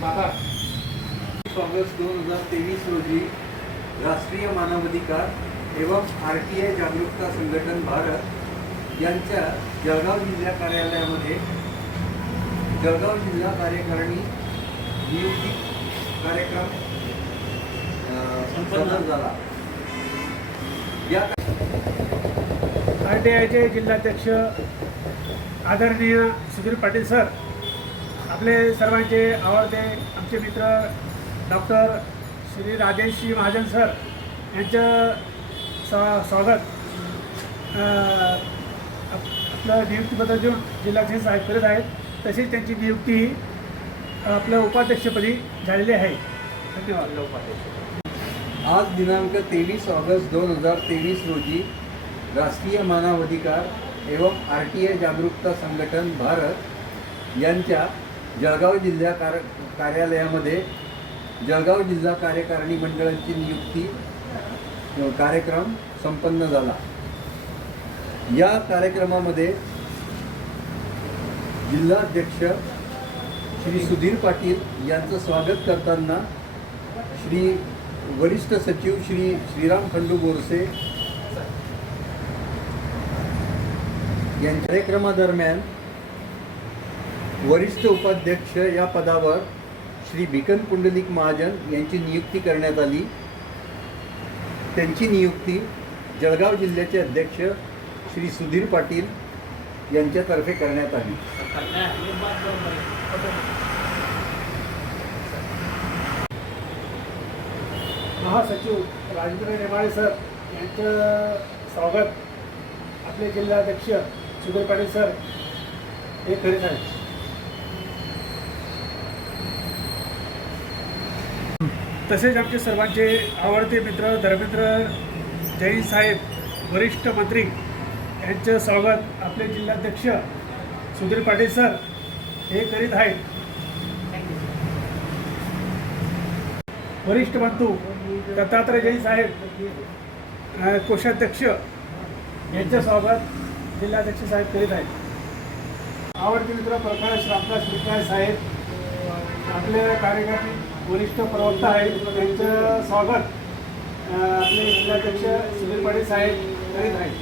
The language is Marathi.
बाबा 20 ऑगस्ट 2023 रोजी राष्ट्रीय मानवाधिकार एवं RTI जागरूकता संघटन भारत यांच्या जळगाव जिल्हा कार्यालयामध्ये जळगाव जिल्हा कार्यकारिणी नियुक्ती कार्यक्रम संपन्न झाला। या RTIचे जिल्हाध्यक्ष आदरणीय सुधीर पाटील सर, आपले सर्वांचे आवडते आमचे मित्र डॉक्टर श्री राजेश महाजन सर यांचं स्वागत आपलं नियुक्तीबद्दल देऊन जिल्हाध्यक्ष साहेब करत आहेत। तसेच त्यांची नियुक्ती आपल्या उपाध्यक्षपदी झालेली आहे। धन्यवाद। आज दिनांक 23 ऑगस्ट 2023 रोजी राष्ट्रीय मानवाधिकार एवं RTI जागरूकता संघटन भारत यांच्या जळगाव जिल्हा कार्यालयामध्ये जळगाव जिल्हा कार्यकारिणी मंडळाची नियुक्ती कार्यक्रम संपन्न झाला। या कार्यक्रमामध्ये जिल्हाध्यक्ष श्री सुधीर पाटील यांचं स्वागत करताना श्री वरिष्ठ सचिव श्री श्रीराम खंडू बोरसे यांच्या कार्यक्रमादरम्यान वरिष्ठ उपाध्यक्ष या पदावर श्री भिकन पुंडलिक महाजन यांची नियुक्ती करण्यात आली। त्यांची नियुक्ती जळगाव जिल्ह्याचे अध्यक्ष श्री सुधीर पाटील यांच्यातर्फे करण्यात आली। महासचिव राजेंद्र नेमाळे सर यांचं स्वागत आपले जिल्हाध्यक्ष सुधीर पाटील सर हे करीत आहेत। तसेच आमचे सर्वांचे आवडते मित्र धर्मेंद्र जैन साहेब वरिष्ठ मंत्री यांचं स्वागत आपले जिल्हाध्यक्ष सुधीर पाटील सर हे करीत आहेत। वरिष्ठ बंधू दत्तात्रय जैन साहेब कोषाध्यक्ष यांचं स्वागत जिल्हाध्यक्ष साहेब करीत आहेत। आवडते मित्र प्रकाश रामदास विकास साहेब आपल्या कार्यकारी वरिष्ठ प्रवक्ता आहेत, त्यांचं स्वागत आपले जिल्हाध्यक्ष सुधीर पाटील साहेब करीत आहेत।